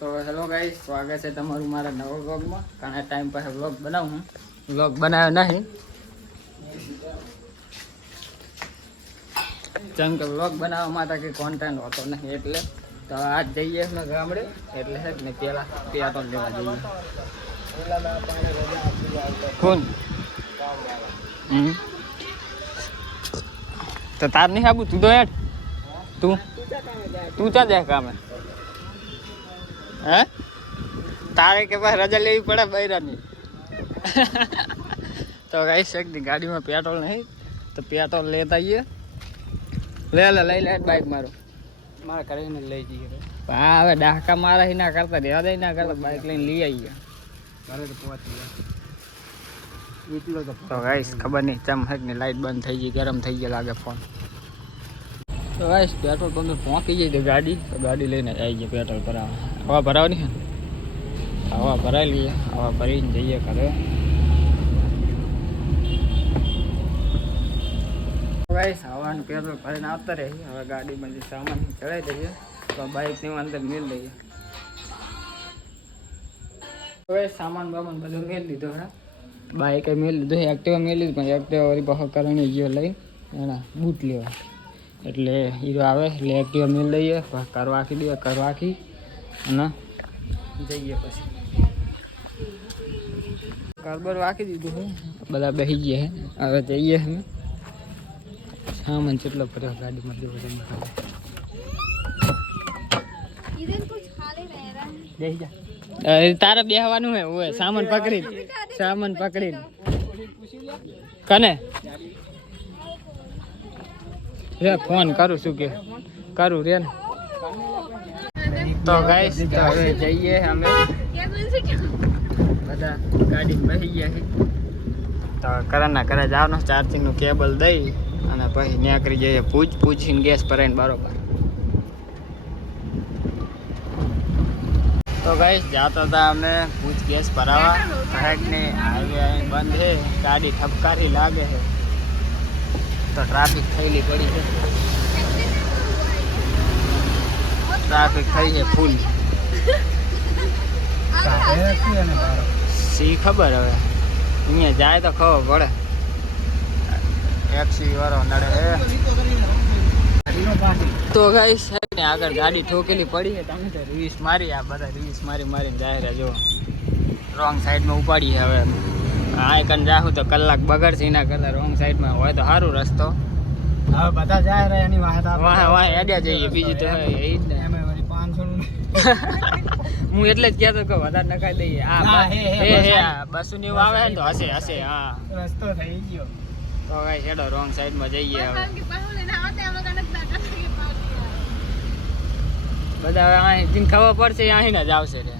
તો hello guys, સ્વાગત છે તમારું મારા નવા વ્લોગમાં. ઘણા ટાઈમ પછી વ્લોગ બનાવું. વ્લોગ બનાવ્યો નહીં જેમ કે વ્લોગ બનાવવા માટે કંઈ કોન્ટેન્ટ હોતો નહીં, એટલે તો આજ જઈએ અમે ગામડે. એટલે છે ને પેલા પેટો લેવા જઈએ. કોણ તો તાર નહીં આબુ? તું તો હેડ, તું ચા જાય કામે? હે તારે કે ભાઈ રજા લેવી પડે બૈરાની. તો ગાઈસ શકની ગાડીમાં પેટ્રોલ નહીં, તો પેટ્રોલ લેતા આવીએ. લઈ લે બાઈક મારું મારા કરીને લઈ જઈએ. હા હવે ડાકા મારા ના કરતા રહેવા દે, ના કરતા બાઈક લઈને લઈ આવીએ. તો ગાઈસ ખબર નહીં ચમ હકની લાઈટ બંધ થઈ ગઈ, ગરમ થઈ ગયા લાગે ફોન. તો ગાઈસ પેટ્રોલ પંપે પહોંચી જઈએ તો ગાડી લઈને આવી ગઈ પેટ્રોલ ભરાવા. હવા ભરાવાની છે, હવા ભરાઈ લઈએ. હવા ભરીને જઈએ ઘરે. ગાઈસ હવાનું પેટ્રોલ ભરીને આવતા રહીએ. હવે ગાડીમાં જે સામાન ચડાવી દઈએ, તો બાઇકની અંદર મેળ દઈએ. હવે સામાન બામાન બધું મેળ લીધો. બાઇકે મેળ લીધો, એક્ટિવા મેળ લીધું, પણ એક્ટિવા વળી પાછો કરણી ગયો લઈને એના બૂટ લેવા. એટલે હીરો આવે એટલે એક્ટિવા મેળ લઈએ, કર રાખી દઈએ, કર રાખી અને જઈએ. પછી કરબર રાખી દીધું છે, બધા બેસી ગયા છે. હવે જઈએ અમે. સામાન કેટલો પડ્યો ગાડીમાં દેવો તમે તારે બેહવાનું હે. ઓય સામાન પકડી કને રે ફોન કરું શું કે કરું રે ને. તો ગાઈસ તો હવે જઈએ અમે બધા ગાડીમાં બેસી ગયા છે. તો કરાના ઘરે જવાનું, ચાર્જિંગનું કેબલ દઈ અને પછી નીકળી જઈએ પૂછીને ગેસ ભરાઈને બરોબર. તો ગાઈસ જાતા હતા અમે પૂછ ગેસ ભરાવા. ઘાટને હાઈવે બંધ છે, ગાડી ઠપકારી લાગે છે, તો ટ્રાફિક થયેલી પડી છે. ટ્રાફિક થઈ છે ફૂલ. સી ખબર હવે અહીંયા જાય તો ખબર પડે. ટેક્સી વાળો નડે. તો ગાઈસ ને આગળ ગાડી ઠોકેલી પડી છે. તમે તો રિવીસ મારી, આ બધા રિવીસ મારીને જાય જો રોંગ સાઈડમાં ઉપાડી. હવે આ કન જાહું તો કલાક બગડશે, એના કરતા રોંગ સાઈડમાં હોય તો સારું રસ્તો. હવે બધા જાય રે એની વાહે હેડ્યા જઈએ. બીજું તો એ જ ને. હું એટલે જ કહેતો કે વધારે નખાઈ દઈએ. બસ ની આવે ને તો હશે. હા રસ્તો થઈ ગયો. તો ગાઈસ હેડો રોંગ સાઈડમાં જઈએ. હવે બધા હવે અહીં ખબર પડશે, અહીં જ આવશે રે.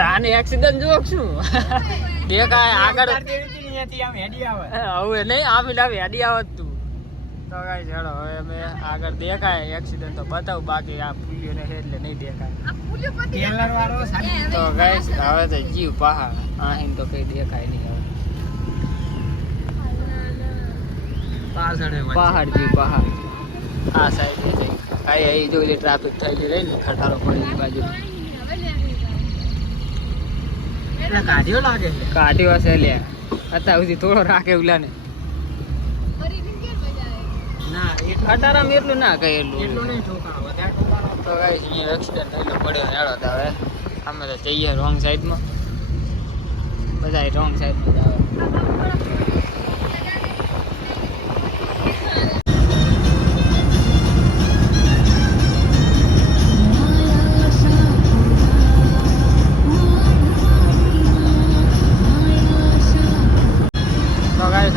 આને એક્સિડન્ટ જોક શું દેખાય આગળ હવે નહીં આવી હેડી આવત તું. તો ગાઈસ હેડો હવે અમે આગળ દેખાય એક્સિડન્ટ તો બતાવું, બાકી આ પુલિયો ને એટલે નહીં દેખાય. તો ગાઈસ હવે તો જીવ પહાડ, અહીં તો કઈ દેખાય નહીં. હવે પહાડ જીવ પહાડ આ સાઈડ અહીં જો ટ્રાફિક થઈ ગઈ રહી ને, ખટારો પડી બાજુ કાઢ્યો હશે લે. અત્યાર સુધી થોડો રાખે ઉલા ને ના ખટારામાં એટલું ના કહે એટલું નહીં. તો અહીંયા એક્સિડન્ટ થયેલો પડ્યો હેડો. હવે અમે તો જઈએ રોંગ સાઈડમાં, બધા રોંગ સાઈડમાં જ આવે.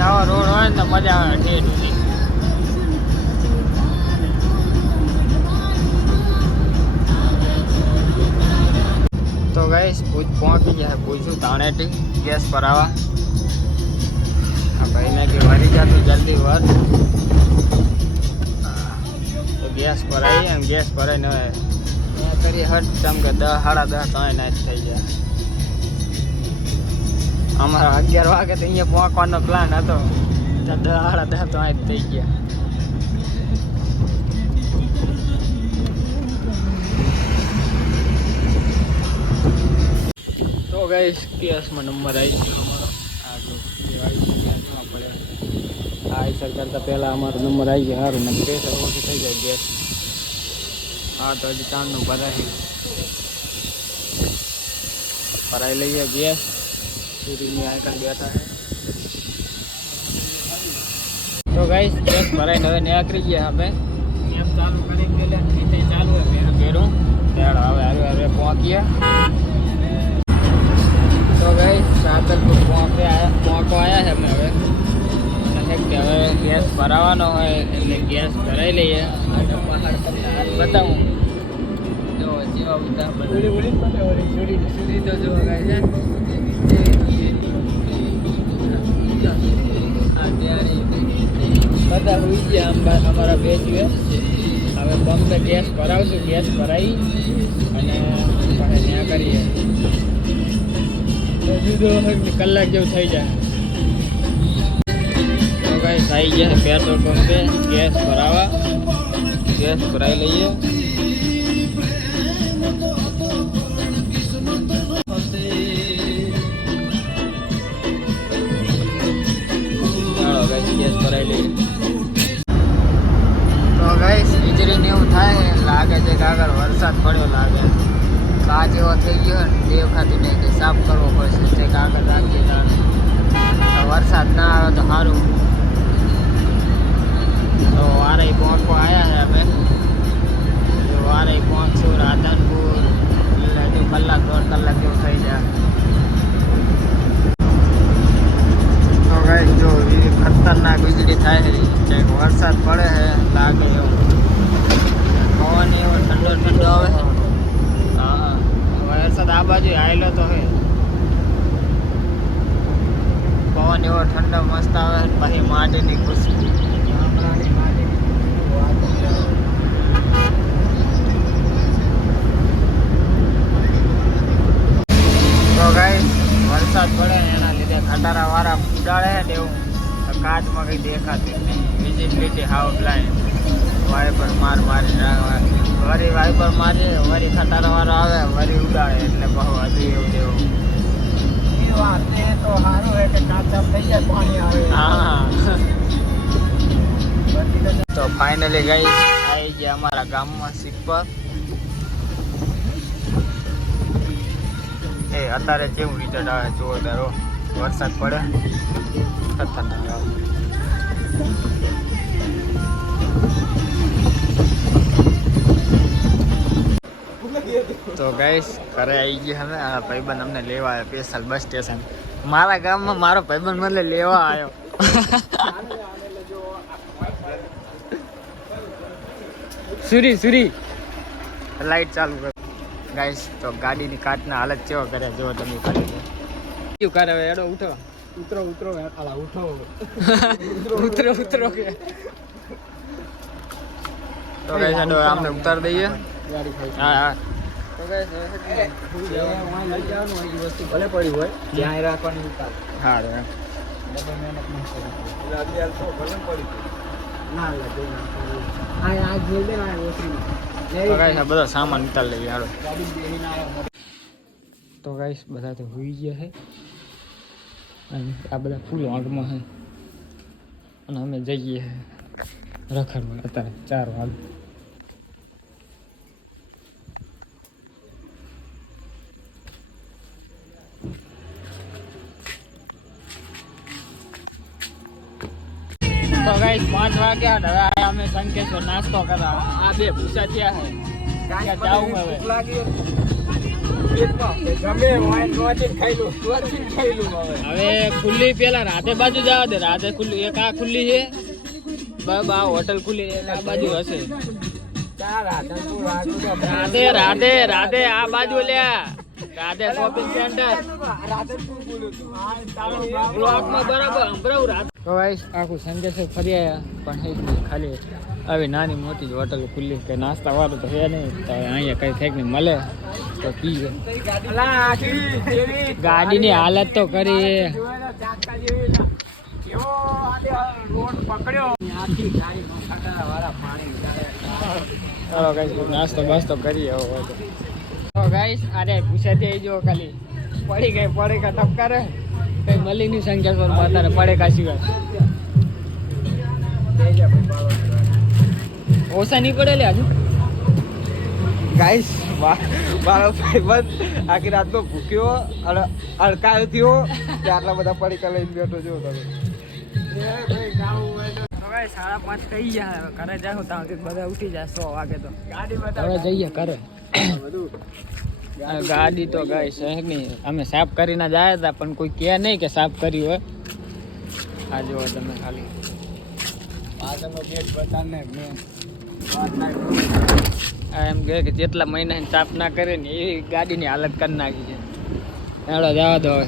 આવા રોડ હોય ને તો મજા આવે ઠેઠ સુધી. તો ગાઈસ ભુજ પહોંચી જાય. પૂછું તાણેટી ગેસ ભરાવા. આ ભાઈને કે વરી જતું જલ્દી વર. તો ગેસ ભરાઈ અને ગેસ ભરાઈને હવે ત્યાં કરી હટ ચમ કે 10 સાડા 10 તો ના જ થઈ જાય. અમારા 11 વાગે તો અહીંયા પહોંચવાનો પ્લાન હતો, 10 સાડા 10 તો અહીં જ થઈ ગયા. ગાઈસ કેસમાં નંબર આવી ગયો અમારો. આ જો પડે આ સર કરતાં પહેલાં અમારો નંબર આવી ગયો. સારું ને પ્રેશર ઓછું થઈ જાય ગેસ. હા તો હજી ચાંદનું ભરાય ભરાઈ લઈએ ગેસ. સુરીની આગળ બેઠા છે. તો ગાઈસ ગેસ ભરાઈને હવે નીકળી ગયા. અમે એમ ચાલુ કરી પેલા રીતે ચાલુ હોય પહેરું ત્યારે હવે હવે પહોંચીએ. તો ગાઈસ સાતલપુર પહોંકો આવ્યા છે અમે હવે. કે હવે ગેસ ભરાવાનો હોય એટલે ગેસ ભરાઈ લઈએ. અને પહાડ તમને હાલ બતાવું. જો જેવા બધા સુરી તો જો ગાય બધા હોઈ ગયા અમારા બે જોઈએ. હવે પંપે ગેસ ભરાવશું. ગેસ ભરાવી અને ત્યાં કરીએ કલાક જેવું થઈ જાય. ગાઈસ આવી ગયા પેટ્રોલ પંપે ગેસ ભરાવા. ગેસ ભરાઈ લઈએ. ચાલો ગાઈસ ગેસ ભરાઈ લઈએ. તો ગાઈસ વીજળીને એવું થાય લાગે છે કે આગળ વરસાદ પડ્યો લાગે. કાચ એવો થઈ ગયો ને દેખાતું નહીં કે સાફ કરવો પડશે. તે કાગળ રાખીએ વરસાદ ના આવે તો સારું. તો વારે પહોંચકો આવ્યા છે અમે. જો વારે પહોંચશું રાધનપુર એટલે જો કલાક 1.5 કલાક જેવું થઈ જાય. તો ગાઈસ જો એવી ખતરનાક વીજળી થાય છે. ક્યાંક વરસાદ પડે છે લાગે એવું. પવન એવો ઠંડો ઠંડો આવે છે. હા વરસાદ આ બાજુ આવેલો તો હે. પવન એવો ઠંડો મસ્ત આવે પછી માટીની ખુશ્બુ. તો ગાઈસ વરસાદ પડે એના લીધે ખટારા વાળા ઉડાડે ને એવું કાચમાં કંઈ દેખાતું નહીં. વિઝિબિલિટી હાવ બ્લાઇન્ડ. વાઇપર મારીને વરી વાઇપર મારીએ વરી ખટારા વાળો આવે વરી ઉડાડે એટલે બહુ હતું એવું તેવું. તો સારું હોય કે કાચા થઈ જાય પાણી આવે. હા તો ફાઇનલી ગાઈસ આવી ગયા અમારા ગામમાં સિક્કર. એ અત્યારે કેવું રિઝલ્ટ આવે જોરદાર. વરસાદ પડે ખતરનાક આવે. તો ગાઈસ ઘરે આવી ગયા અમે. આ ભાઈબંધ અમને લેવા આવ્યો સ્પેશિયલ બસ સ્ટેશન. મારા ગામમાં મારો ભાઈબંધ મને લેવા આવ્યો. સુરી લાઈટ ચાલુ કર ગાઈસ. તો ગાડીની કાચના હાલત કેવો કરે જો તમે ખાલી શું કરે હવે. એડો ઉઠો ઉતરો આલા ઉઠો ઉતરો કે તો ગાઈસ એડો આમને ઉતાર દઈએ. હા તો ગાઈસ લઈ જવાનું હોય વસ્તુ ભલે પડી હોય ત્યાં રાખવાની ઉતાર. હા રે ડબલ મહેનત ન કરો. એટલે તો ભલે પડી ના લાગે આ જેલ દે ના ઓસરી. તો ગાઈસ આ બધો સામાન ઉતાર લઈએ હાલો. તો ગાઈસ બધા તો હોઈ ગયા છે અને આ બધા ફૂલ વાગમાં છે અને અમે જઈએ રખડવા અત્યારે 4 વાગે. તો ગાઈસ 5 વાગ્યા. હવે અમે સંકેશ્વર નાસ્તો કરવા. આ બે ભૂસા થયા છે. ક્યાં જાવું હવે? હવે ખુલ્લી પેલા રાધે બાજુ જવા દે. રાધે ખુલ્લી એક આ ખુલ્લી છે. આ હોટલ ખુલ્લી આ બાજુ હશે. રાધે આ બાજુ લ્યા. રાધે શોપિંગ સેન્ટર બરાબર. તો ગાઈસ આખું સંકેશ્વર ફરી આવ્યા પણ ખાલી આવી નાની મોટી જ હોટલ ખુલ્લી. કઈ નાસ્તા વાળું તો હે નહીં. તો અહીંયા કઈ કંઈક નહીં મળે તો પીએ. ગાડીની હાલત તો કરી. ચાલો ગાઈસ નાસ્તો બાસ્તો કરીએ. તો ગાઈસ અરે પૂછાતી જો ખાલી પડી ગઈ પડેકા ઠપકારે કઈ મલીની સંખ્યા પર વધારે પડેકા સિવાય ઓછા નહીં પડેલે હજુ ગાઈસ મારો ભાઈબંધ આખી રાતનો ભૂખ્યો અને અડકાયો થયો કે આટલા બધા પડીકા લઈને બેઠો જો તમે 5:30 થઈ ગયા ઘરે જાવ ત્યાં બધા ઉઠી જાય 100 વાગે તો હવે જઈએ ઘરે ગાડી તો ગઈ છે નહીં અમે સાફ કરીને જાય હતા પણ કોઈ કહે નહીં કે સાફ કરી હોય આ જુઓ તમે ખાલી પાછળનો ગેટ બતાને એમ કહે કે જેટલા મહિના સાફ ના કરે ને એવી ગાડીની હાલત કરી નાખી છે એડો જવા દો હવે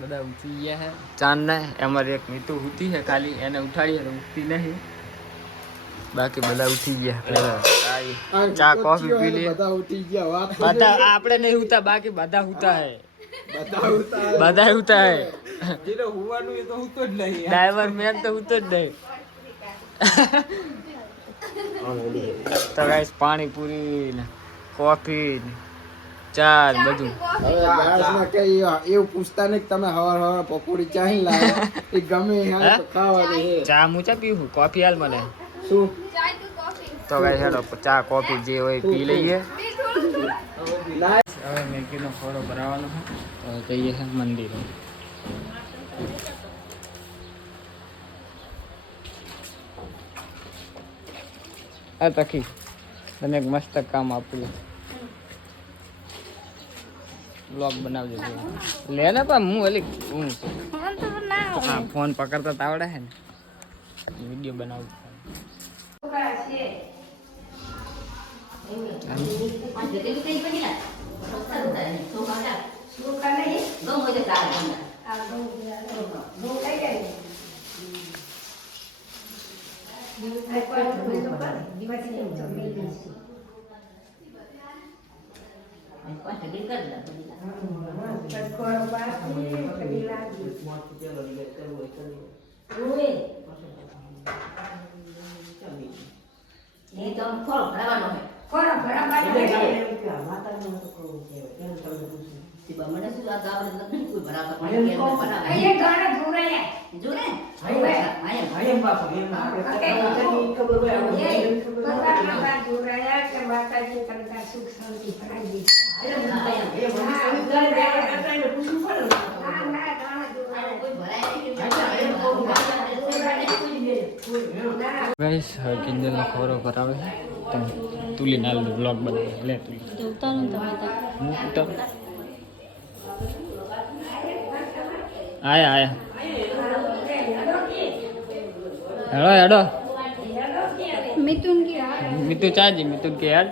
બધા ઉઠી ગયા છે ચાંદ ને અમારે એક મીતુ ઉઠી છે ખાલી એને ઉઠાડીએ તો ઉઠતી નહીં બાકી બધા ઉઠી ગયા ચા કોફી પી લઈએ બધા આપણે નહીં ઉઠતા બાકી બધા ઉઠતા હે બધા ઉઠતા હે ડ્રાઈવર મેન તો ઉઠતો જ નહીં તો ગાઈસ પાણીપુરી ને કોફી ને ચા બધું એવું પૂછતા નહીં તમે હવાર પકોડી ચાહી લાવે એ ગમે ખાવા ચા મૂચા પીવું કોફી હાલ મને શું તો ગાઈસ હેડો ચા કોફી જે હોય પી લઈએ હવે મેગીનો ખોરો ભરાવાનો તો જઈએ છે મંદિરે આ તકી તને એક મસ્ત કામ આપ્યું બ્લોગ બનાવજો લે ને પણ હું ઓલી હું ફોન પકડતા તો આવડે છે ને વિડીયો બનાવું ગાઈસ કિંજલનો ખોરો કરાવે છે તુલી નાલ બ્લોગ બનાવે લે તુલી આયા હેડો હેડો મિતુન ચાજી મિતુન કે યાર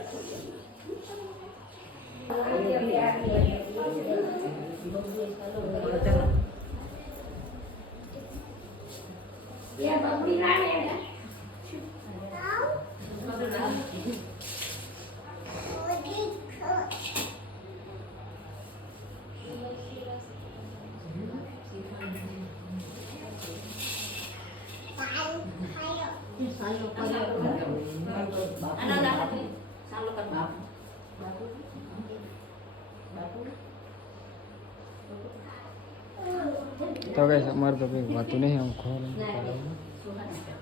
તો ગાઈસ અમારે તો કંઈ વાતું નહીં આમ ખોરો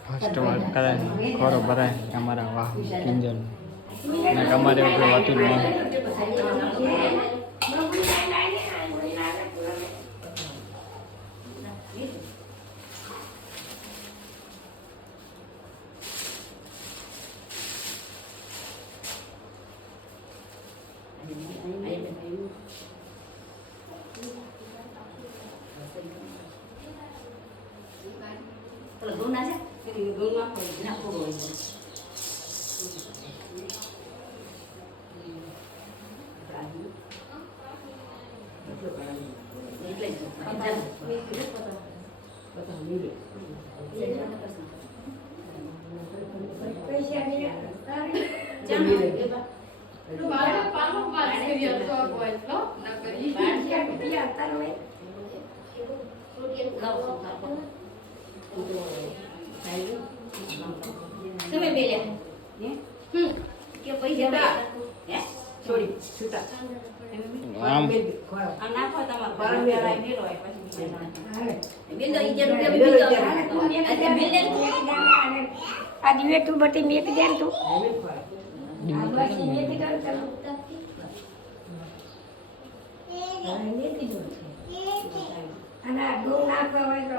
ફર્સ્ટ વાર કરાય ખોરો ભરાય અમારા વાહ કિંજલ ને અમારે એવું કંઈ વાતું નહીં તમે બેલે કે પૈસા આમ આ દિવે તું બટી મેક દે તું અને ડો નાખવા હોય તો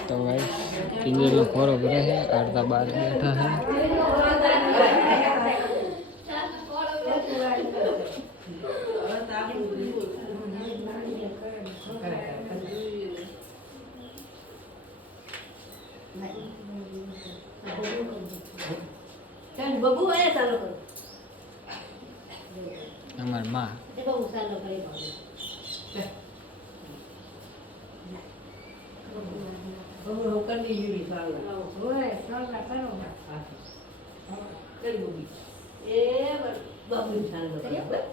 तो भाई किंजल में खोरो भरे है आरता बार बैठा है बबू है चालू कर हमार माँ देखो चालू करे बबू होकर नहीं यूरी चालू ओए चालू करो चल बबू ए बबू चालू कर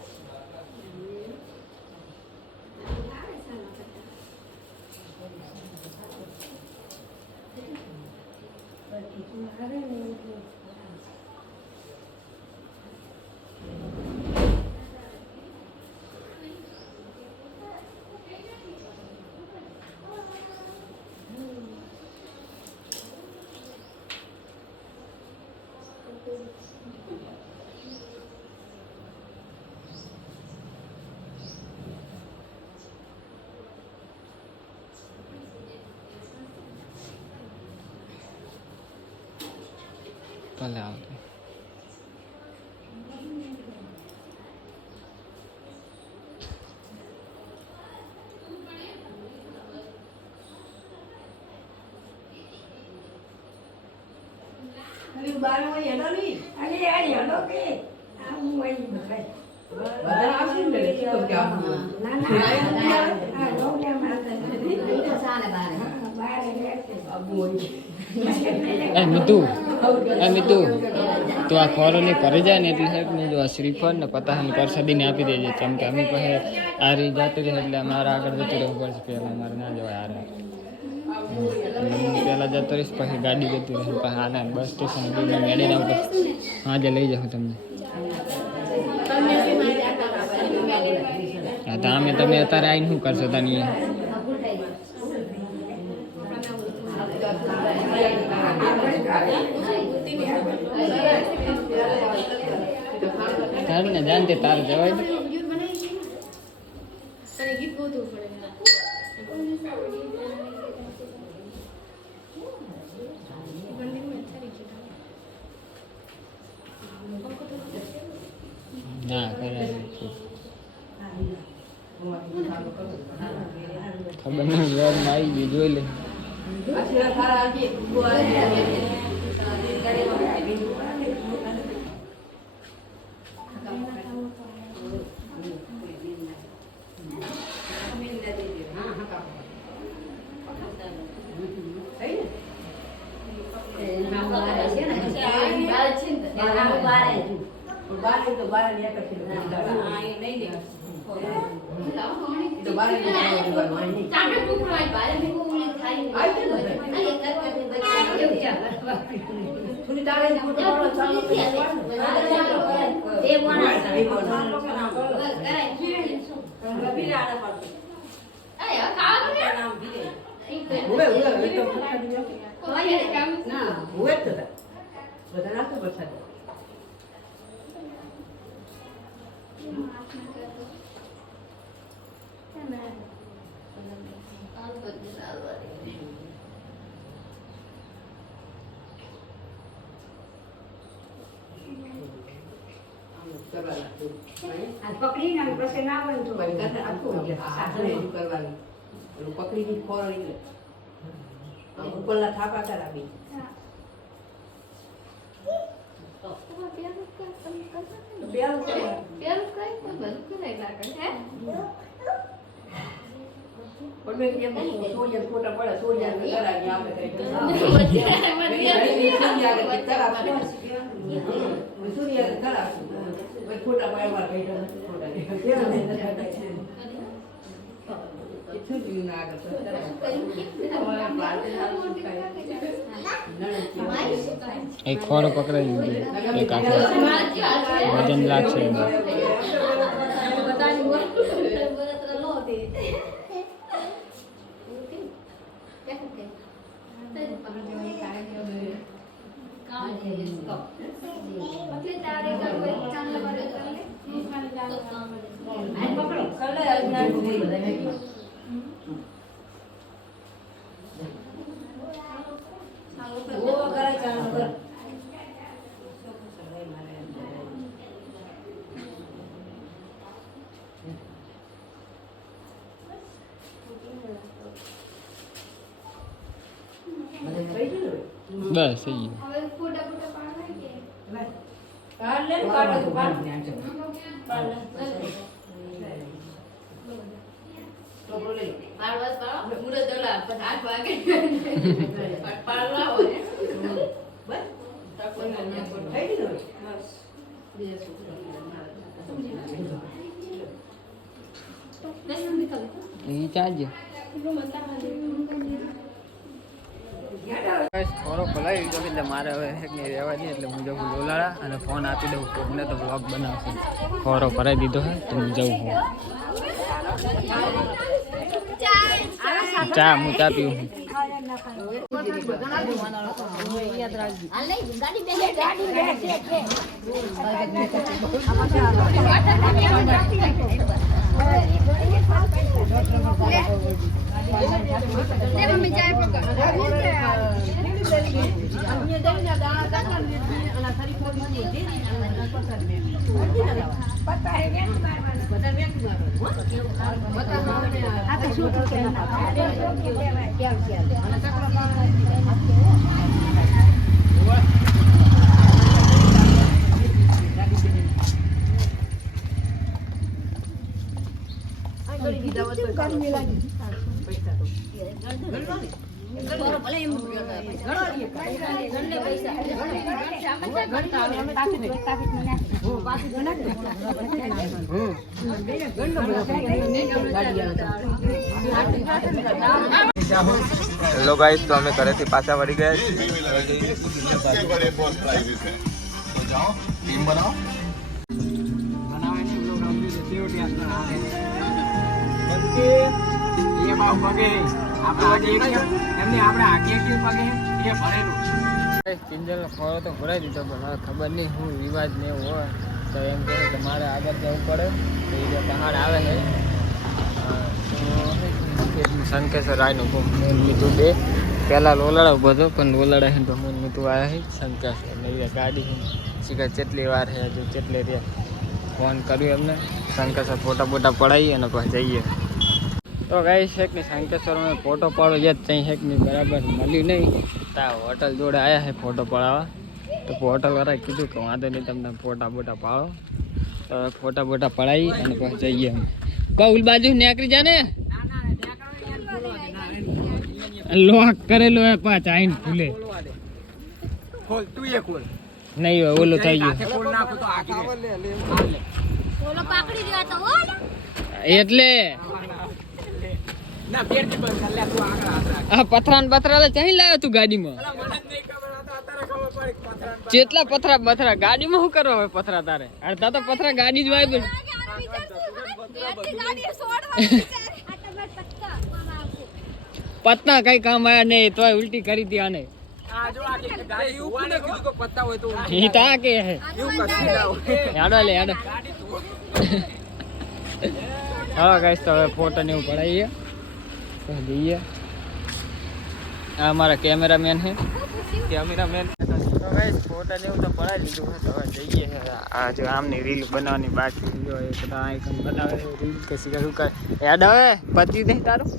भले आवते बारह में हेलो नहीं अरे यार हेलो के हम वही बताए बता आपसे लड़की को क्या हुआ ना ना हां लो ले मारते तो साले बारह रहते अब वही मितू तो आ खोरो ने करे जाए ने એટલે સાહેબ ને જો આ શ્રીફળ ને પતાહન પ્રસાદી ને આપી દેજે ચમ કે અમે કહે આ રી જાતે રહે એટલે અમારા આગળ જતું રહેવું પડશે પહેલા અમારે ના જવાય આરે પહેલા જતો રહીશ પછી ગાડી જતી રહે પછી આના બસ સ્ટેશન દૂર મેળે ના ઉપર આજે લઈ જાઉં તમને હા તો અમે તમે અત્યારે આવીને શું કરશો તાની તાર ને જાનતે તાર જવાય ગીત ગોતવું પડે ના કરાય ખબર નહીં ઘરમાં આવી ગઈ જોઈ લે થોડી તારે ફોટો પાડો ચાલો તે બોના પકડી ના પછી ના બનતો પકડી ખોરડી ઉપરના થાપા કરાવી ફોટા પડે એક ખોડો પકડાઈ દીધો એક આખો વજન લાગશે બસ થઈ ગયું ચાર્જ થોડો ખોલાવી દીધો એટલે મારે હવે નહીં રહેવા દે એટલે હું જવું લોલાડા અને ફોન આપી દઉં કોકને તો બ્લોગ બનાવશે ખોરો ભરાઈ દીધો હે તો હું જઉં હું ચા હું ચા પીવું હેલો ગાઈસ, તો અમે ઘરેથી પાછા વળી ગયા કિંજલનો ખોળો તો ભરાઈ દીધો, પણ હવે ખબર નહીં શું વિવાદ ને એવું હોય તો એમ કહે કે મારે આગળ જવું પડે તો એ પહાડ આવે છે શંકેશ્વર આવીને મેં મીઠું બે પહેલાં લોલાડા બધો પણ લોલાડા હે તો મેં મીઠું આવ્યા છે શંકેશ્વર ને ગાડી શીખર જેટલી વાર છે હજુ જેટલે રહ્યા ફોન કર્યું એમને શંકેશ્વર ફોટા બોટા પડાવી અને પછી જઈએ. તો ગાઈ શેકની શંકેશ્વરમાં ફોટો પાડો જ ત્યાં શેકની બરાબર મળ્યું નહીં તા હોટલ જોડે આવ્યા છે ફોટો પડાવવા તો હોટલવાળાએ કીધું કે વાંધો નહીં તમને ફોટા બોટા પાડો તો ફોટા બોટા પડાવી અને પછી જઈએ અમે કઉલ બાજુ નેકરી જાને લોક કરેલો હે પાછ આઈને ખુલે ખોલ તું એ ખોલ નહીં હોય ઓલું થઈ ગયું ખોલ નાખો તો આખી ઓલો પાકડી ગયો તો ઓલો એટલે ના પેટ બંધ કર લે તું આગળ આ પથરાન પથરા ચાહી લાવ્યો તું ગાડીમાં મને જ નહીં જેટલા પથરા બથરા ગાડીમાં શું કરવા હોય પથરા તારે? અડધા તો પથરા ગાડી જ વાય. પત્તા કઈ કામ આયા નહીં તોય ઉલટી કરી દી આને. ઈ તા કે હે યાડો લે યાડો. હા ગાઈસ તો હવે ફોટો ને એવું પડાઈએ તો જઈએ. આ અમારા કેમેરામેન હે. કેમેરામેન તો ગાઈસ ફોટો ને એવું તો પડાવી લીધું હે. તો હવે જઈએ. આ જો આમની રીલ બનાવવાની બાકી જો એ બધા આઈકન બનાવે રીલ કે શું કરે યાદ હવે પતિ નહીં તારું.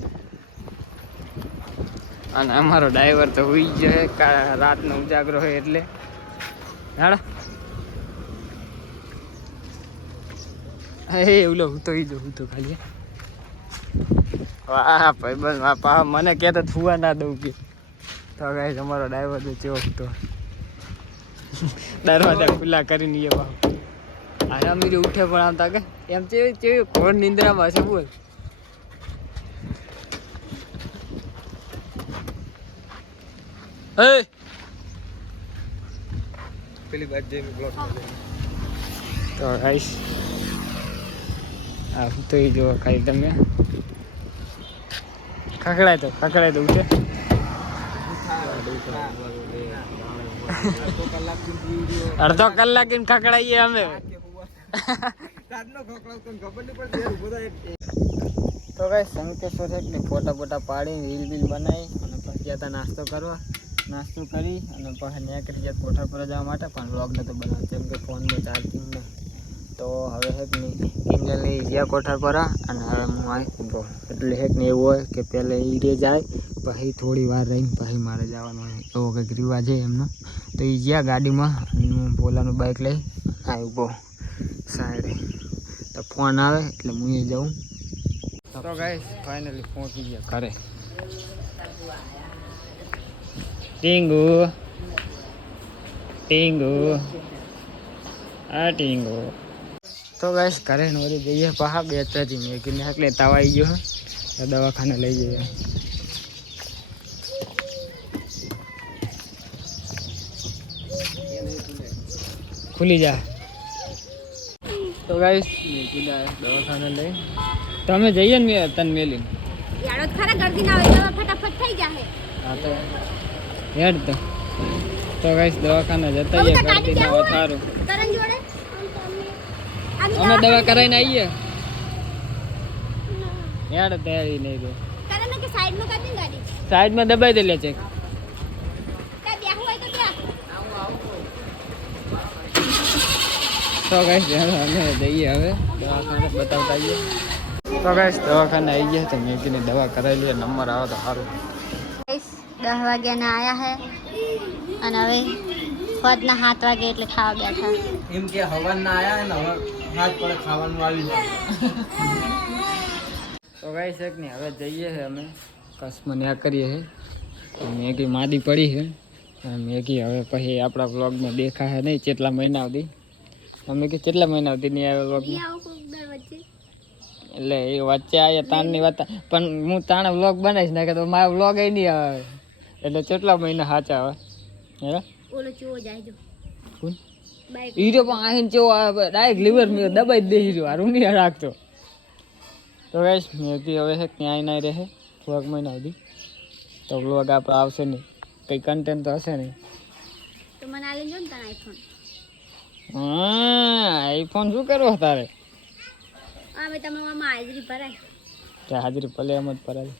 અને અમારો ડ્રાઈવર તો હુઈ જાય રાતનો ઉજાગરો હોય એટલે હાડા. હે ઓલો હું તો ઈ જો હું તો ખાલી વાહ ભાઈ બસ પા મને કહેતો ફુવા ના દઉં કે. તો ગાઈસ અમારો ડ્રાઈવર તો ચેવો હતો દરવાજા ખુલ્લા કરીને એ બાપ આ અમીરી ઉઠે પણ આવતા કે એમ ચેવી ઘોર નિંદ્રામાં છે બોલ. હે પેલી બાજુ જઈને બ્લોક તો ગાઈસ આ તો ઈ જો ખાલી તમે ખખડાય તો ઉઠે. અડધો કલાક ખખડાઈએ અમે. તો ગાઈસ સંકેશ્વર છે ને ફોટા પાડી રીલ બીલ બનાવી અને પછી જતા નાસ્તો કરી અને પછી નીકળી ગયા કોઠા પર જવા માટે. પણ વ્લોગ નતો બનાવ્યો કેમ કે ફોનમાં ચાર્જિંગ ને. તો હવે હેક નહીં કિંજલ લઈ ગયા કોઠા પર અને હવે હું આવી ઊભો. એટલે હેક ને એવું હોય કે પહેલાં એ રે જાય પછી થોડી વાર રહીને પછી મારે જવાનું હોય એવો કંઈક રિવાજ છે એમનો. તો એ ગયા ગાડીમાં અને હું પોલાનું બાઇક લઈ આવી ઊભો સાઈડે. તો ફોન આવે એટલે હું એ જાઉં. તો ગાઈસ ફાઇનલી પહોંચી ગયા ઘરે. ટીંગુ આ ટીંગુ. તો ગાઈસ ઘરે વળી જઈએ પહા બે ત્રણ મેગીને એટલે તાવ આવી ગયો દવાખાને લઈ જઈએ. ખુલી જા. તો ગાઈસ દવાખાને લઈ તમે જઈએ ને તન મેલી યાડો ખરા ગરદી ના હોય દવા ફટાફટ થઈ જાહે. હા તો હેડ તો ગાઈસ દવાખાને જતા જઈએ ગરદી ના હોય સારું. તરન જોડે અમે દવા કરાઈને આવીએ. હેડ તૈયારી નહીં તો તરન કે સાઈડમાં કાઢી ગાડી સાઈડમાં દબાઈ દે લે ચેક. કાઈ બેહું હોય તો બેહ. તો ગાઈસ અમે જઈએ હવે દવાખાને બતાવતા આવીએ. તો ગાઈસ દવાખાને આવી ગયા તો મેગીની દવા કરાવી લઈએ. નંબર આવે તો સારું. 10 વાગ્યાના આયા હે અને હવે ફોજના 7 વાગે એટલે ખાવા બેઠા. એમ કે હવાના આયા ને હવે હાથ પડે ખાવાનું આવી જાય. તો ગાઈસ એક ને હવે જઈએ છે અમે કસમાં ન્યા કરીએ છે. મેગી માદી પડી છે મેગી હવે પછી આપણા વ્લોગમાં દેખાશે નહીં કેટલા મહિના સુધી. અમે કે કેટલા મહિના સુધી નહીં આવે વ્લોગમાં એટલે એ વચ્ચે આવ્યા તાણની વાત. પણ હું તાણે વ્લોગ બનાવીશ ને કે તો મારા વ્લોગ એ નહીં આવે એટલે કેટલા મહિના સાચા આવે હે. ઓલો ચો જાય જો કોણ હીરો પણ આહીને ચેવો આવે ડાયરેક્ટ લીવર મેં દબાઈ જ દે હીરો હારું નહીં રાખતો. તો ગાઈસ મેગી હવે છે ત્યાં ના રહે વ્લોગ મહિના સુધી. તો વ્લોગ આપણે આવશે નહીં કંઈ કન્ટેન્ટ તો હશે નહીં. તો મને આલી જો ને તારા આઈફોન. હા આઈફોન શું કરવો તારે? અમે તમે મામા હાજરી ભરાય ત્યાં હાજરી ભલે એમ જ ભરાય.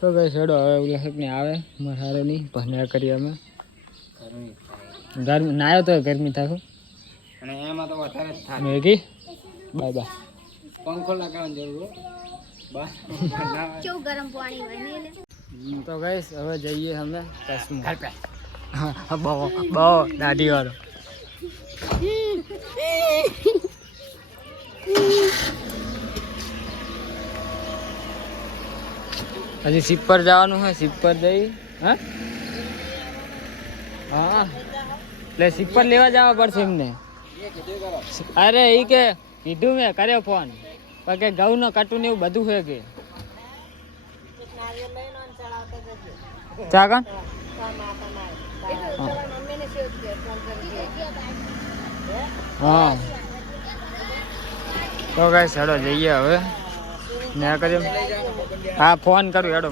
તો કઈ છેડો હવે ઉલ્લાસક ને આવે મારે હારે નહીં ભણ્યા કરીએ અમે. ગરમી નાયો તો ગરમી થાશું અને એમાં તો વધારે જ થાય. Maggi bye bye. પંખો લગાવવાની જરૂર કેવું ગરમ પાણી હોય ને લે. તો ગાઈસ હવે જઈએ અમે કસમો. બહુ દાઢી વાળો. હજી સીપ પર જવાનું હોય સીપ પર જઈ. હા હા એટલે સીપ પર લેવા જવા પડશે એમને. અરે એ કે કીધું મેં કર્યો ફોન પણ કે ઘઉં નો કટું ને એવું બધું છે કે ચા કાન હા તો ગાઈસ હેડો જઈએ હવે ને કર્યું હા ફોન કરું હેડો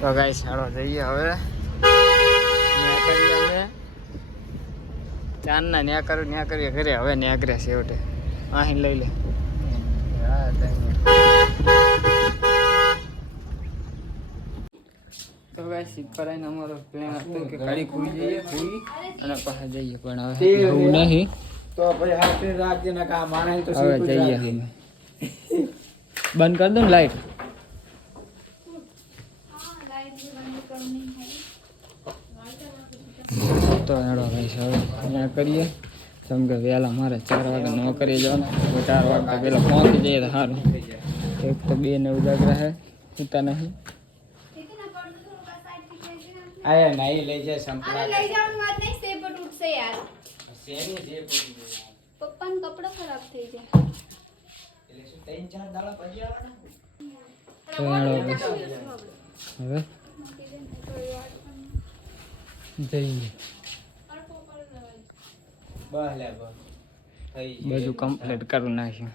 તો ગાઈસ હેડો જઈએ હવે ન્યા કરીએ અમે ચાંદના ન્યા કરીએ ઘરે હવે ન્યા કરે છેવટે અહીં લઈ લે તો ગાઈસ સીપર આઈને અમારો પ્લાન હતો કે ગાડી ખુલી જઈએ ખુલી અને પાછા જઈએ પણ હવે એવું નહીં તો ભાઈ હાથે રાખજે ને કા માણે તો હવે જઈએ અમે બંધ કરી દો ને લાઈટ તો હેડો ગાઈસ હવે ન્યા કરીએ જેમ કે વહેલા મારે 4 વાગે નોકરી જવાનું 4 વાગે પહેલાં પહોંચી જઈએ તો સારું એક તો 2 ને ઉજાગરા હે સુતા નહીં આયા નહીં લઈ જાય अरे સંપલા ले जाऊन मत नहीं से पर उठ से यार શેની જે પડી पप्पा ने कपड़ा खराब थे जे એટલે શું 3-4 દાડા પછી આવવાના તો હેડો બસ હવે જઈએ બસ લે બસ થઈ બધું કમ્પ્લીટ કરું નાખ્યું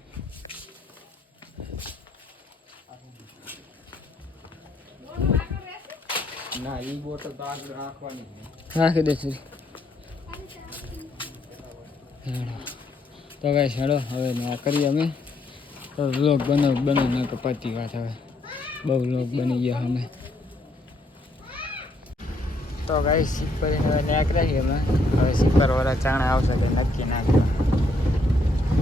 ના ઈ બોટલ તો આગળ રાખવાની રાખી દે છું હેડો તો ગાઈસ હેડો હવે ના કરીએ અમે તો વ્લોગ બનાવી નાખો પતી વાત હવે બહુ વ્લોગ બની ગયા અમે તો ગાઈસ સીપર હવે નાખી અમે હવે સીપર વાળા ચાણા આવશે એટલે નક્કી નાખવા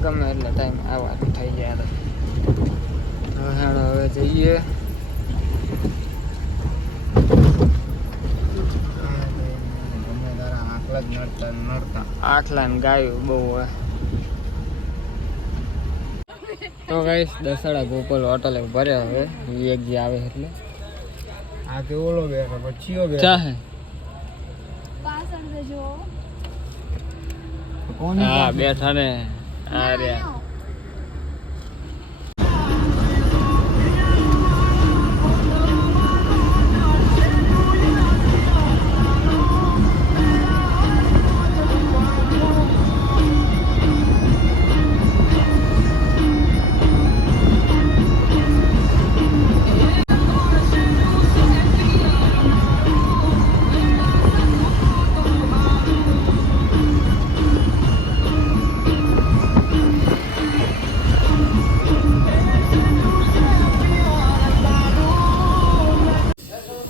ગમે એટલો ટાઈમ આવવાનું થઈ જાય તો હેડો હવે જઈએ ગમે તારા આંકડા જ નડતા આખલા ને ગાયું બહુ હોય તો ગાઈસ દસાડા ગોપાલ હોટલે ભર્યા હવે એક જે આવે એટલે આ કે ઓલો બેઠો પછીઓ બેઠો ચાહે पास अंदर जो કોને હા બેઠા ને આ રે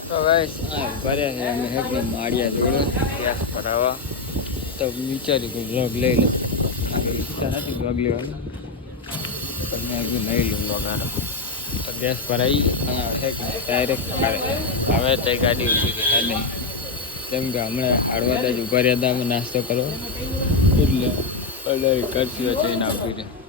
તો ગાઈસ ભર્યા છે અમે એકદમ માળિયા જોડે ગેસ ભરાવા તો વિચાર્યું કે વ્લોગ લઈ લો આગળ ઈચ્છા નથી વ્લોગ લેવાનો પણ મેં કીધું લઈ લઉં વ્લોગ આનો તો ગેસ ભરાઈ છે કે ડાયરેક્ટ હવે તો ગાડી ઊભી કે હે નહીં જેમ કે હમણાં હળવદ જ ઊભા રહ્યા હતા અમે નાસ્તો કરવા એટલે કરશું વચ્ચે ના ઊભી રહે